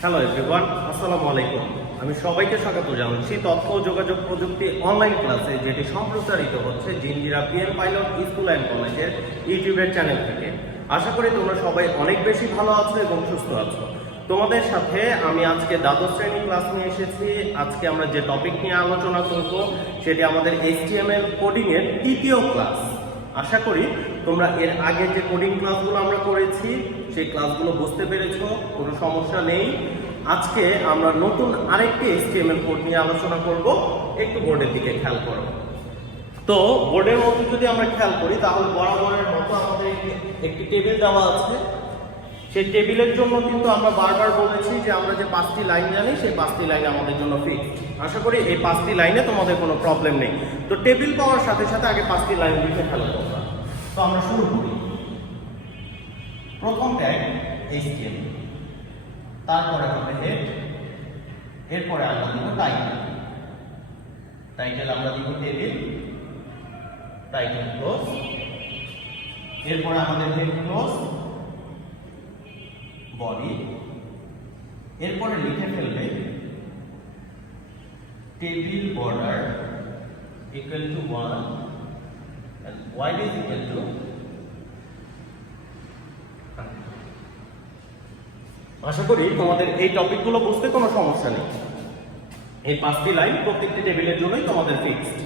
Hello everyone, আসসালামু আলাইকুম। আমি সবাইকে স্বাগত জানাচ্ছি তথ্য ও যোগাযোগ প্রযুক্তি অনলাইন ক্লাসে, যেটি সম্প্রচারিত হচ্ছে Jinjira PM pilot school and কলেজের ইউটিউবের চ্যানেল থেকে। আশা করি তোমরা সবাই অনেক বেশি ভালো আছো এবং সুস্থ আছো। তোমাদের সাথে আমি আজকে দ্বাদশ শ্রেণী ক্লাস নিয়ে এসেছি। আজকে আমরা যে টপিক নিয়ে আলোচনা করব সেটি আমাদের HTML কোডিং এর তৃতীয় ক্লাস। আশা করি তোমরা এর আগে যে কোডিং ক্লাসগুলো আমরা করেছি সেই ক্লাসগুলো বুঝতে পেরেছো, কোনো সমস্যা নেই। আজকে আমরা নতুন আরেকটি HTML কোড নিয়ে আলোচনা করব। একটু বোর্ডের দিকে খেয়াল করো। তো বোর্ডের মধ্যে যদি আমরা খেয়াল করি তাহলে বরাবরের মতো আমাদের একটি টেবিল দেওয়া আছে। সেই টেবিলের জন্য কিন্তু আমরা বারবার বলেছি যে আমরা যে 5টি লাইন জানি সেই 5টি লাইন আমাদের জন্য ফিক্সড। আশা করি এই 5টি লাইনে তোমাদের কোনো প্রবলেম নেই। তো টেবিল পাওয়ার সাথে সাথে আগে 5টি লাইন লিখে ফেলো তোমরা। তো আমরা শুরু করি। প্রথম ট্যাগ HTML, তারপরে হবে হেড, এরপরে আমরা দিব টাইটেল। টাইটেল আমরা দিব টেবিল, টাইটেল ক্লোজ, এরপরে আমাদের হেড ক্লোজ, বডি, এরপরে লিখে ফেলবে table border equal to 1 and wide is equal to 100। আশা করি তোমাদের এই টপিকগুলো বুঝতে কোনো সমস্যা নেই। এই 5টি লাইন প্রত্যেকটি টেবিলের জন্যই তোমাদের ফিক্সড।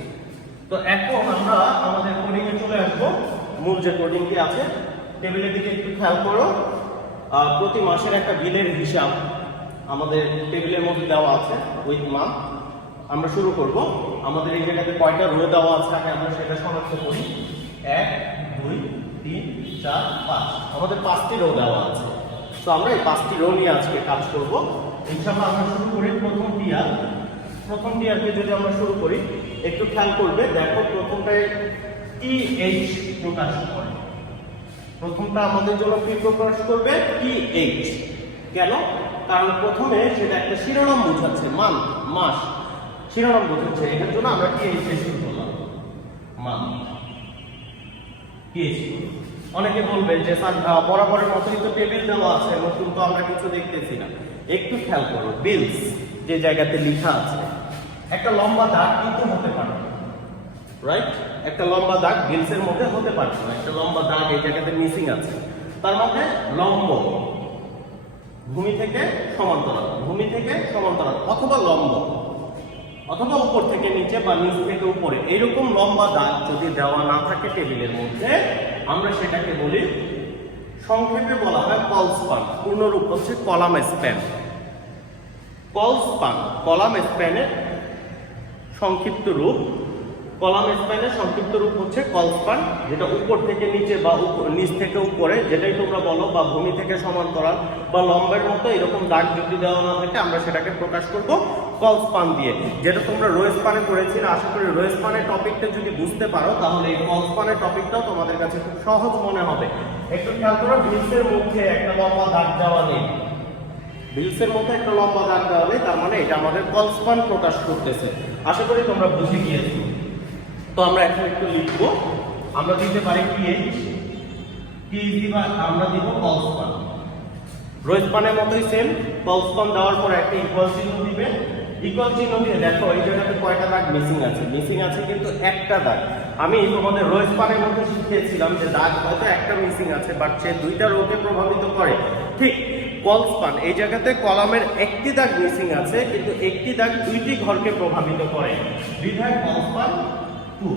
তো এখন আমরা আমাদের কোডিং এ চলে আসবো। মূল যে কোডিংটি আছে টেবিলের দিকে একটু খেয়াল করো। প্রতি মাসের একটা বিলের হিসাব আমাদের টেবিলের মধ্যে দেওয়া আছে উইথ মান্থ। আমরা শুরু করব। আমাদের এই জায়গাতে কয়টা রো দেওয়া আছে আগে আমরা সেটা শনাক্ত করি। 1 2 3 4 5, আমাদের 5টি রো দেওয়া আছে। তো আমরা এই 5টি রো নিয়ে আজকে কাজ করব ইনশাআল্লাহ। আমরা শুরু করি প্রথম টিয়ারকে যদি আমরা শুরু করি একটু খেয়াল করবে। দেখো প্রথমটায় TH প্রকাশ করে। প্রথমটা আমাদের জন্য কি প্রকাশ করবে? TH। কেন? কারণ প্রথমে সেটা একটা শিরোনাম বোঝাচ্ছে, মাস শিরোনাম বোঝাচ্ছে। এটার জন্য আমরা TH শুরু করলাম, TH। অনেকে বলবে যে স্যার বরাবরের মতোই তো টেবিল দেওয়া আছে, নতুন তো আমরা কিছু দেখতেছি না। একটু খেয়াল করো, বিলস যে জায়গাতে লেখা আছে একটা লম্বা দাগ কিন্তু হতে পারে, রাইট? একটা লম্বা দাগ বিলসের মধ্যে হতে পারে না। একটা লম্বা দাগ এই জায়গাতে মিসিং আছে। তার মধ্যে লম্ব ভূমি থেকে সমান্তরাল অথবা লম্ব অথবা উপর থেকে নিচে বা নিচ থেকে উপরে এইরকম লম্বা দাগ যদি দেওয়া না থাকে টেবিলের মধ্যে আমরা সেটাকে বলি, সংক্ষেপে বলা হয় কল স্পান। পূর্ণরূপ হচ্ছে কলাম স্প্যান। কলাম স্প্যানের সংক্ষিপ্ত রূপ হচ্ছে কল স্পান, যেটা উপর থেকে নিচে বা নিচ থেকে উপরে যেটাই তোমরা বলো, বা ভূমি থেকে সমান্তরাল বা লম্বের মতো এরকম দাগ যদি দেওয়া না থাকে আমরা সেটাকে প্রকাশ করব কল স্পান দিয়ে। যেটা তোমরা রো স্পানে করেছিলে। আশা করি রো স্পানের টপিকটা যদি বুঝতে পারো তাহলে এই কল স্পানের টপিকটাও তোমাদের কাছে খুব সহজ মনে হবে। একটু খেয়াল করো, বিলসের মধ্যে একটা লম্বা দাগ দেওয়া নেই, তার মানে এটা আমাদের কল স্পান প্রকাশ করতেছে। আশা করি তোমরা বুঝে গিয়েছো। তো আমরা এখন একটু লিখবো। আমরা দিতে পারি আমরা দিব কল স্পান। রো স্পানের মতোই সেম, কল স্পান দেওয়ার পর একটা ইকুয়াল চিহ্ন দিবে। ইকুয়াল চিহ্ন দিয়ে দেখো এই জায়গাতে কয়টা দাগ মিসিং আছে কিন্তু একটা দাগ। আমি তোমাদের রো স্পানের মধ্যে শিখিয়েছিলাম যে দাগ হয়তো একটা মিসিং আছে, বাট সে দুইটা রোকে প্রভাবিত করে। ঠিক কল স্পান এই জায়গাতে কলামের একটি দাগ মিসিং আছে, কিন্তু একটি দাগ দুইটি ঘরকে প্রভাবিত করে, বিধায় কল স্পান 2।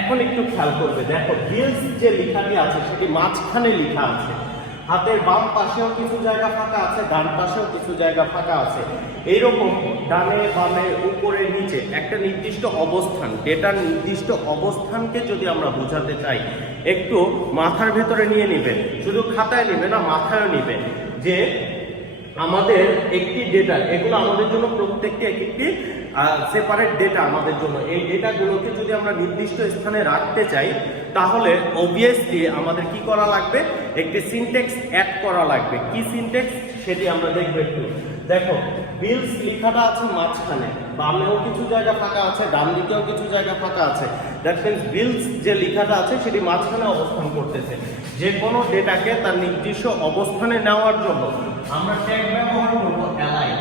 এখন একটু খেয়াল করবে, দেখো বিলস যে লেখাটি আছে সেটি মাঝখানে লেখা আছে। হাতের বাম পাশেও কিছু জায়গা ফাঁকা আছে, ডান পাশেও কিছু জায়গা ফাঁকা আছে। এইরকম ডানে বামে উপরে নিচে একটা নির্দিষ্ট অবস্থান, ডেটার নির্দিষ্ট অবস্থানকে যদি আমরা বোঝাতে চাই একটু মাথার ভেতরে নিয়ে নিবে, শুধু খাতায় নিবে না মাথায়ও নিবে, যে আমাদের একটি ডেটা, এগুলো আমাদের জন্য প্রত্যেকটি একটি সেপারেট ডেটা আমাদের জন্য। এই ডেটাগুলোকে যদি আমরা নির্দিষ্ট স্থানে রাখতে চাই তাহলে অবভিয়াসলি আমাদের কি করা লাগবে, একটি সিনট্যাক্স অ্যাড করা লাগবে। কি সিনট্যাক্স সেটি আমরা দেখব একটু। দেখো বিলস লেখাটা আছে মাঝখানে, বামেও কিছু জায়গা ফাঁকা আছে, ডান দিকেও কিছু জায়গা ফাঁকা আছে। দ্যাট মিনস বিলস যে লেখাটা আছে সেটি মাঝখানে অবস্থান করতেছে। যে কোনো ডেটাকে তার নির্দিষ্ট অবস্থানে নেওয়ার জন্য আমরা ট্যাগ ব্যবহার করব অ্যালাইন।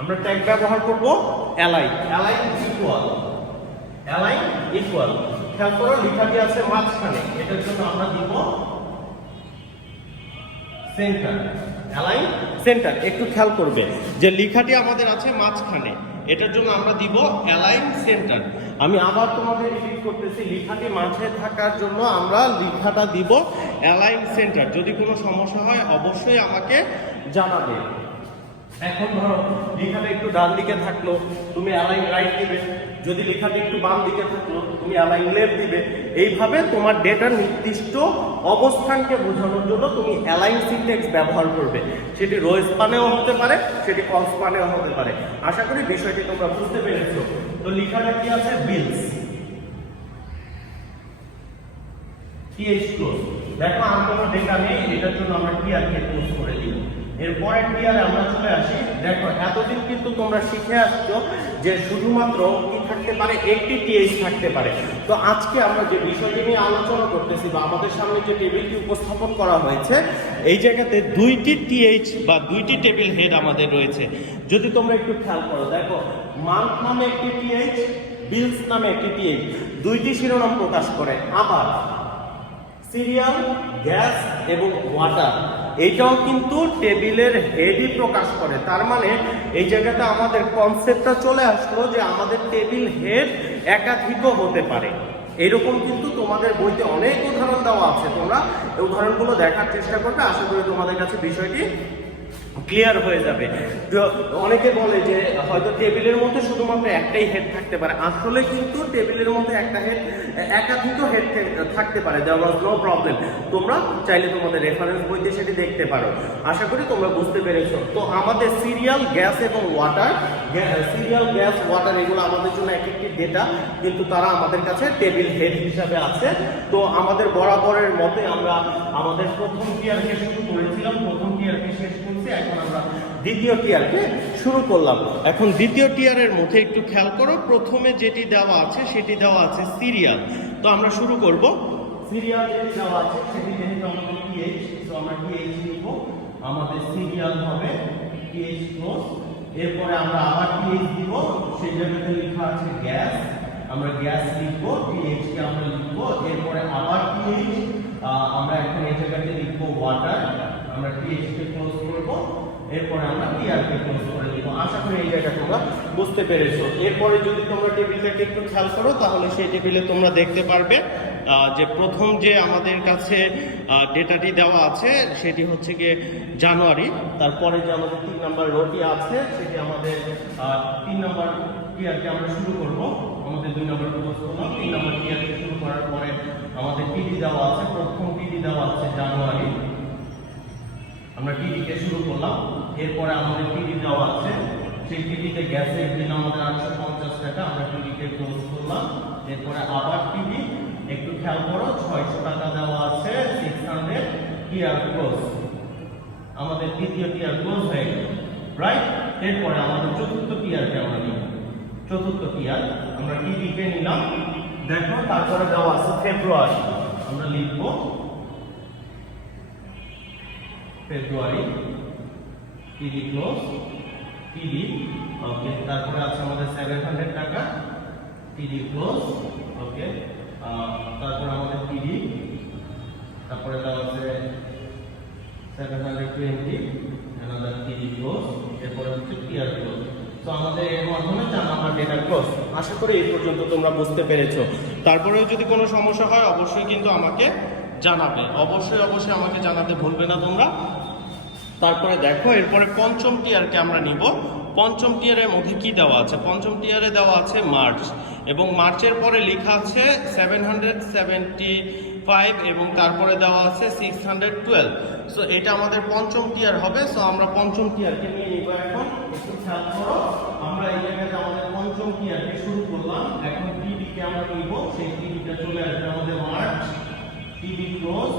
আমরা ট্যাগ ব্যবহার করব অ্যালাইন। অ্যালাইন ইকুয়াল খেয়াল করো লেখাটি আছে মাঝখানে, এটার জন্য আমরা দিব সেন্টার। অ্যালাইন সেন্টার, একটু খেয়াল করবে যে লেখাটি আমাদের আছে মাঝখানে, এটার জন্য আমরা দিব অ্যালাইন সেন্টার। আমি আবার তোমাদের রিপিট করতেছি, লেখাটি মাঝে থাকার জন্য আমরা লেখাটা দিব অ্যালাইন সেন্টার। যদি কোনো সমস্যা হয় অবশ্যই আমাকে জানাবে। এখন ধরো লেখাটা একটু ডান দিকে থাকলো, তুমি অ্যালাইন রাইট দিবে। যদি লেখাটা একটু বাম দিকে থাকলো, তুমি অ্যালাইন লেফট দিবে। এইভাবে তোমার ডেটার নির্দিষ্ট অবস্থানকে বোঝানোর জন্য তুমি অ্যালাইন সিনট্যাক্স ব্যবহার করবে। সেটি রো স্প্যানেও হতে পারে, সেটি কল স্প্যানেও হতে পারে। আশা করি বিষয়টি তোমরা বুঝতে পেরেছো। তো লেখাটা কি আছে? বিলস টিএইচ ক্লোজ। দেখো আর কোনো ডেটা নেই, এটার জন্য আমরা টিআরকে ক্লোজ করে দিব। এরপরে টিআরে আমরা চলে আসি। দেখো এতদিন কিন্তু তোমরা শিখে আসছো যে শুধুমাত্র কি থাকতে পারে, একটি টিএইচ থাকতে পারে। তো আজকে আমরা যে বিষয়টি নিয়ে আলোচনা করতেছি বা আমাদের সামনে যে টেবিলটি উপস্থাপন করা হয়েছে, এই জায়গাতে দুইটি টিএইচ বা দুইটি টেবিল হেড আমাদের রয়েছে। যদি তোমরা একটু খেয়াল করো, দেখো মান্থ নামে একটি টিএইচ, বিলস নামে একটি টিএইচ, দুইটি শিরোনাম প্রকাশ করে। আবার সিরিয়াল, গ্যাস এবং ওয়াটার, এটাও কিন্তু টেবিলের হেডই প্রকাশ করে। তার মানে এই জায়গাতে আমাদের কনসেপ্টটা চলে আসলো যে আমাদের টেবিল হেড একাধিকও হতে পারে। এরকম কিন্তু তোমাদের বইতে অনেক উদাহরণ দেওয়া আছে, তোমরা এই উদাহরণগুলো দেখার চেষ্টা করবে। আশা করি তোমাদের কাছে বিষয়টি ক্লিয়ার হয়ে যাবে। অনেকে বলে যে হয়তো টেবিলের মধ্যে শুধুমাত্র একটাই হেড থাকতে পারে, আসলে কিন্তু টেবিলের মধ্যে একটা হেড একাধিক হেড থাকতে পারে। দেয়ার ওয়াজ নো প্রবলেম। তোমরা চাইলে তোমাদের রেফারেন্স বইতে সেটি দেখতে পারো। আশা করি তোমরা বুঝতে পেরেছো। তো আমাদের সিরিয়াল, গ্যাস এবং ওয়াটার, সিরিয়াল, গ্যাস, ওয়াটার এগুলো আমাদের জন্য এক একটি ডেটা, কিন্তু তারা আমাদের কাছে টেবিল হেড হিসাবে আছে। তো আমাদের বরাবরের মতে আমরা আমাদের প্রথম টিয়ারকে শুরু করেছিলাম, প্রথম টিয়ারকে শেষ করছি, এখন আমরা দ্বিতীয় টিয়ারকে শুরু করলাম। এখন দ্বিতীয় টিয়ারের মধ্যে একটু খেয়াল করো, প্রথমে যেটি দেওয়া আছে সেটি দেওয়া আছে সিরিয়াল। তো আমরা শুরু করব। সিরিয়াল যেটি দেওয়া আছে সেটি যেহেতু আমাদের টিএইচ, তো আমরা টিএইচ নিব। আমাদের সিরিয়াল হবে টিএইচ ক্লোজ। এরপরে আমরা আবার টিএইচ দিব, সেই জায়গাতে লেখা আছে গ্যাস, আমরা গ্যাস লিখবো, টিএইচ কে আমরা লিখবো। এরপরে আবার টিএইচ, আমরা এখন এই জায়গাতে লিখবো ওয়াটার, আমরা টিএইচ কে ক্লোজ করব। এরপরে আমরা টিআর কে ক্লোজ করে দিব। আশা করি এই জায়গা তোমরা বুঝতে পেরেছো। এরপরে যদি তোমরা টেবিলটাকে একটু খেয়াল করো, তাহলে সেই টেবিলে তোমরা দেখতে পারবে যে প্রথম যে আমাদের কাছে ডেটাটি দেওয়া আছে সেটি হচ্ছে গিয়ে জানুয়ারি। তারপরে যে আমাদের 3 নম্বর রোটি আছে সেটি আমাদের 3 নম্বর টিআরকে আমরা শুরু করব। আমাদের 2 নম্বর ক্লোজ করলাম। 3 নম্বর টিআরকে শুরু করার পরে আমাদের টিডি দেওয়া আছে, প্রথম টিডি দেওয়া আছে জানুয়ারি, আমরা টিডি কে শুরু করলাম। এরপরে আমাদের টিডি দেওয়া আছে, সেই টিডিতে গ্যাসের বিল আমাদের 850 টাকা, আমরা টিডি কে ক্লোজ করলাম। এরপরে আবার টিডি, একটু খেয়াল করো 600 টাকা দেওয়া আছে, 600 টিআর ক্লোজ। আমাদের তৃতীয় টিআর ক্লোজ হয়ে গেল, রাইট। এরপরে আমাদের চতুর্থ টিআর কে আমরা নিব। চতুর্থ টিআর আমরা টিডি কে নিলাম। দেখো তারপরে দেওয়া আছে ফেব্রুয়ারি, আমরা লিখব ফেব্রুয়ারি, টিডি ক্লোজ, টিডি, ওকে। তারপরে আছে আমাদের 700 টাকা, টিডি ক্লোজ, ওকে। তারপরে আমাদের টিডি, তারপরে দেওয়া আছে 720, another টিডি ক্লোজ, এরপরে হচ্ছে টিআর ক্লোজ। তো আমাদের এর মাধ্যমে 4 নাম্বার ডেটা ক্লোজ। আশা করি এই পর্যন্ত তোমরা বুঝতে পেরেছো। তারপরেও যদি কোনো সমস্যা হয় অবশ্যই কিন্তু আমাকে জানাবে, অবশ্যই আমাকে জানাতে ভুলবে না তোমরা। তারপরে দেখো এরপরে পঞ্চম টিয়ারকে আমরা নিব। পঞ্চম টিয়ারের মধ্যে কি দেওয়া আছে? পঞ্চম টিয়ারে দেওয়া আছে মার্চ, এবং মার্চের পরে লেখা আছে 775 এবং তারপরে দেওয়া আছে 612। সো এটা আমাদের পঞ্চম টিয়ার হবে। সো আমরা পঞ্চম টিয়ারকে নিয়ে নিব। এখন একটু খেয়াল করো, আমরা এই জায়গাতে আমাদের পঞ্চম টিয়ারকে শুরু করলাম। এখন টিডি কে আমরা নিব, সেই টিডিটা চলে আসবে আমাদের মার্চ, টিডি ক্লোজ,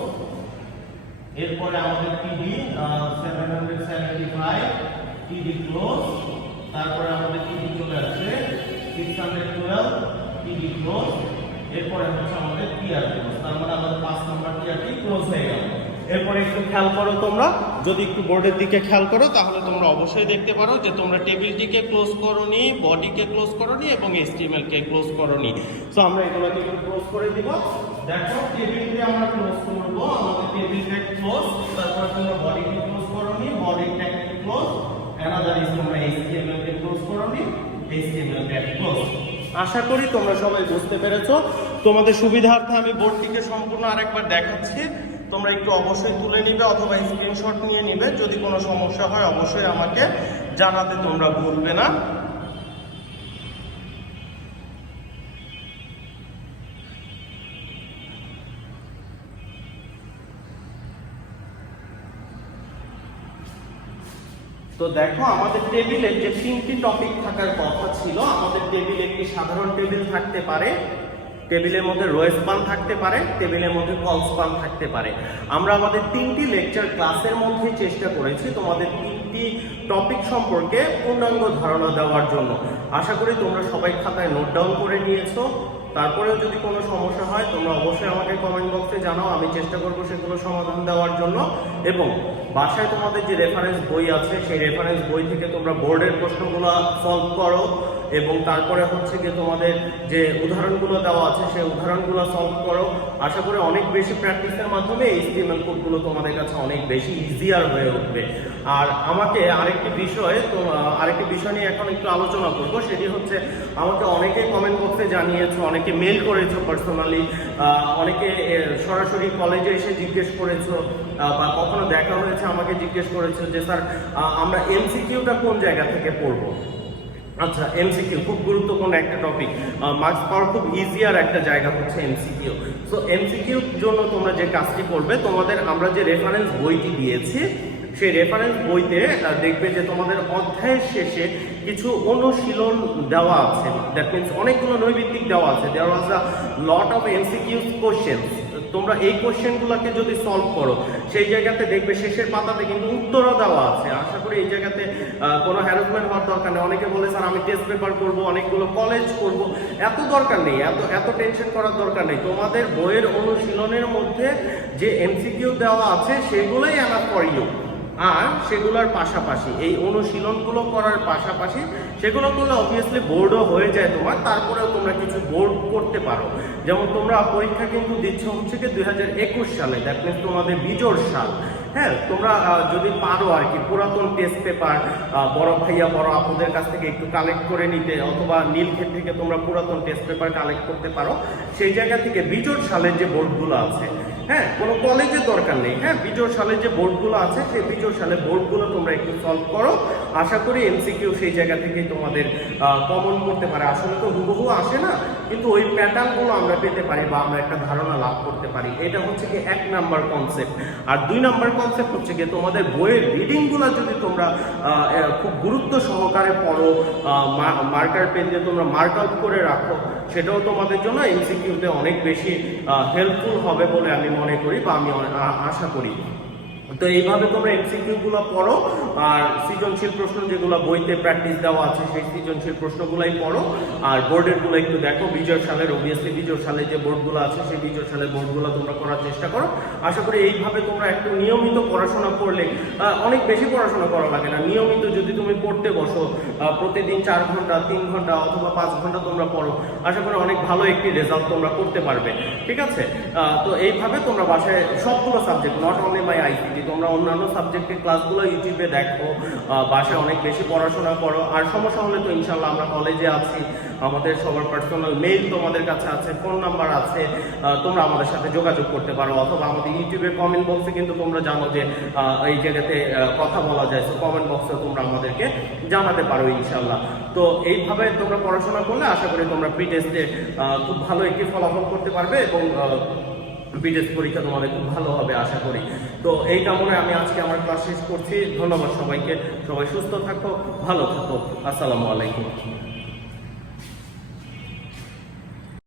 এরপরে আমাদের টিডি 775, টিডি ক্লোজ, তারপরে আমাদের টিডি চলে আসছে 612, টিডি ক্লোজ, এরপরে হচ্ছে আমাদের টিআর ক্লোজ। তার মানে আমাদের 5 নাম্বার টিআরটি ক্লোজ হয়ে গেল। এরপরে একটু খেয়াল করো, তোমরা যদি একটু বোর্ডের দিকে খেয়াল করো তাহলে তোমরা অবশ্যই দেখতে পারো যে তোমরা টেবিলটিকে ক্লোজ করোনি, বডিকে ক্লোজ করোনি এবং HTML কে ক্লোজ করোনি। সো আমরা এগুলোকে একটু ক্লোজ করে দিব। দেখো টেবিলকে আমরা ক্লোজ করব, আমাদের টেবিলটা ক্লোজ, তারপর তোমরা বডিকে ক্লোজ করোনি, বডিটা ক্লোজ, অ্যানাদার ইজ তোমরা HTML কে ক্লোজ করোনি, HTML কে ক্লোজ। আশা করি তোমরা সবাই বুঝতে পেরেছো। তোমাদের সুবিধার্থে আমি বোর্ডটিকে সম্পূর্ণ আরেকবার দেখাচ্ছি, তোমরা একটু অবশ্যই তুলে নিবে অথবা স্ক্রিনশট নিয়ে নিবে। যদি কোনো সমস্যা হয় অবশ্যই আমাকে জানাতে তোমরা ভুলবে না। তো দেখো আমাদের টেবিলে যে 3টি টপিক থাকার কথা ছিল, আমাদের টেবিলে একটি সাধারণ টেবিল থাকতে পারে, টেবিলের মধ্যে রো স্পান থাকতে পারে, টেবিলের মধ্যে কল স্পান থাকতে পারে। আমরা আমাদের 3টি লেকচার ক্লাসের মধ্যে চেষ্টা করেছি তোমাদের 3টি টপিক সম্পর্কে পূর্ণাঙ্গ ধারণা দেওয়ার জন্য। আশা করি তোমরা সবাই খাতায় নোট ডাউন করে নিয়েছো। তারপরেও যদি কোনো সমস্যা হয় তোমরা অবশ্যই আমাকে কমেন্ট বক্সে জানাও, আমি চেষ্টা করবো সেগুলো সমাধান দেওয়ার জন্য। এবং বাসায় তোমাদের যে রেফারেন্স বই আছে সেই রেফারেন্স বই থেকে তোমরা বোর্ডের প্রশ্নগুলো সলভ করো এবং তারপরে হচ্ছে কি তোমাদের যে উদাহরণগুলো দেওয়া আছে সেই উদাহরণগুলো সলভ করো। আশা করি অনেক বেশি প্র্যাকটিসের মাধ্যমে HTML কোডগুলো তোমাদের কাছে অনেক বেশি ইজিয়ার হয়ে উঠবে। আর আমাকে আরেকটি বিষয় নিয়ে এখন একটু আলোচনা করব, সেটি হচ্ছে আমাকে অনেকে কমেন্ট বক্সে জানিয়েছো, অনেকে মেল করেছো পার্সোনালি, অনেকে সরাসরি কলেজে এসে জিজ্ঞেস করেছো বা কখনো দেখা হয়েছে আমাকে জিজ্ঞেস করেছো যে স্যার আমরা MCQটা কোন জায়গা থেকে পড়বো। আচ্ছা, MCQ খুব গুরুত্বপূর্ণ একটা টপিক, মার্কস পাওয়ার খুব ইজিয়ার একটা জায়গা হচ্ছে MCQ। সো MCQর জন্য তোমরা যে কাজটি করবে, তোমাদের আমরা যে রেফারেন্স বইটি দিয়েছি সেই রেফারেন্স বইতে দেখবে যে তোমাদের অধ্যায়ের শেষে কিছু অনুশীলন দেওয়া আছে, দ্যাট মিনস অনেকগুলো নৈবিত্তিক দেওয়া আছে। দেয়ার ওয়াজ আ লট অফ MCQ কোশ্চেন্স। তোমরা এই কোশ্চেনগুলোকে যদি সলভ করো সেই জায়গাতে দেখবে শেষের পাতাতে কিন্তু উত্তরও দেওয়া আছে। আশা করি এই জায়গাতে কোনো হ্যারাসমেন্ট হওয়ার দরকার নেই। অনেকে বলে স্যার আমি টেস্ট পেপার করবো, অনেকগুলো কলেজ করব, এত দরকার নেই, এত টেনশন করার দরকার নেই। তোমাদের বইয়ের অনুশীলনের মধ্যে যে MCQ দেওয়া আছে সেগুলোই এনাফ ফর ইউ। আর সেগুলোর পাশাপাশি এই অনুশীলনগুলো করার পাশাপাশি সেগুলো করলে অবভিয়াসলি বোর্ডও হয়ে যায় তোমার, তারপরেও তোমরা কিছু বোর্ড করতে পারো। যেমন তোমরা পরীক্ষা কিন্তু দিচ্ছ হচ্ছে কি 2021 সালে, দ্যাট মিনস তোমাদের বিজোড় সাল। হ্যাঁ, তোমরা যদি পারো আর কি পুরাতন টেস্ট পেপার বড় ভাইয়া বড় আপুদের কাছ থেকে একটু কালেক্ট করে নিতে, অথবা নীলক্ষেত থেকে তোমরা পুরাতন টেস্ট পেপার কালেক্ট করতে পারো। সেই জায়গা থেকে বিজোড় সালের যে বোর্ডগুলো আছে, হ্যাঁ কোনো কলেজের দরকার নেই, হ্যাঁ বিজোড় সালের যে বোর্ডগুলো আছে সেই বিজোড় সালের বোর্ডগুলো তোমরা একটু সলভ করো। আশা করি MCQ সেই জায়গা থেকেই তোমাদের কমন করতে পারে। আসলে তো হুবহু আসে না, কিন্তু ওই প্যাটার্নগুলো আমরা পেতে পারি বা আমরা একটা ধারণা লাভ করতে পারি। এটা হচ্ছে কি 1 নাম্বার কনসেপ্ট। আর 2 নাম্বার কনসেপ্ট হচ্ছে কি তোমাদের বইয়ের রিডিংগুলো যদি তোমরা খুব গুরুত্ব সহকারে পড়ো, মার্কার পেন দিয়ে তোমরা মার্ক আউট করে রাখো, সেটাও তোমাদের জন্য MCQতে অনেক বেশি হেল্পফুল হবে বলে আমি মনে করি বা আমি আশা করি। তো এইভাবে তোমরা MCQ গুলো পড়ো, আর সৃজনশীল প্রশ্ন যেগুলো বইতে প্র্যাকটিস দেওয়া আছে সেই সৃজনশীল প্রশ্নগুলাই পড়ো। আর বোর্ডের গুলো একটু দেখো, বিজয় সালের অবভিয়াসলি বিজয় সালের যে বোর্ডগুলো আছে সেই বিজয় সালের বোর্ডগুলো তোমরা করার চেষ্টা করো। আশা করি এইভাবে তোমরা একটু নিয়মিত পড়াশোনা করলে, অনেক বেশি পড়াশোনা করা লাগে না, নিয়মিত যদি তুমি পড়তে বসো, প্রতিদিন 4 ঘন্টা 3 ঘন্টা অথবা 5 ঘন্টা তোমরা পড়ো, আশা করি অনেক ভালো একটি রেজাল্ট তোমরা করতে পারবে। ঠিক আছে, তো এইভাবে তোমরা বাসায় সবগুলো subject, not only my ICT, তোমরা অন্যান্য সাবজেক্টের ক্লাসগুলো ইউটিউবে দেখো, বাসায় অনেক বেশি পড়াশোনা করো। আর সমস্যা হলে তো ইনশাল্লাহ আমরা কলেজে আছি, আমাদের সবার পার্সোনাল মেইল তোমাদের কাছে আছে, ফোন নাম্বার আছে, তোমরা আমাদের সাথে যোগাযোগ করতে পারো। অথবা আমাদের ইউটিউবের কমেন্ট বক্সে কিন্তু তোমরা জানো যে এই জায়গাতে কথা বলা যায়, তো কমেন্ট বক্সে তোমরা আমাদেরকে জানাতে পারো ইনশাল্লাহ। তো এইভাবে তোমরা পড়াশোনা করলে আশা করি তোমরা প্রি টেস্টে খুব ভালো একটি ফলাফল করতে পারবে এবং বিটেস্ট পরীক্ষা তোমাদের খুব ভালো হবে আশা করি। তো এই কামনে আমি আজকে আমার ক্লাস শেষ করছি। ধন্যবাদ সবাইকে, সবাই সুস্থ থাকো, ভালো থাকো, আসসালামু আলাইকুম।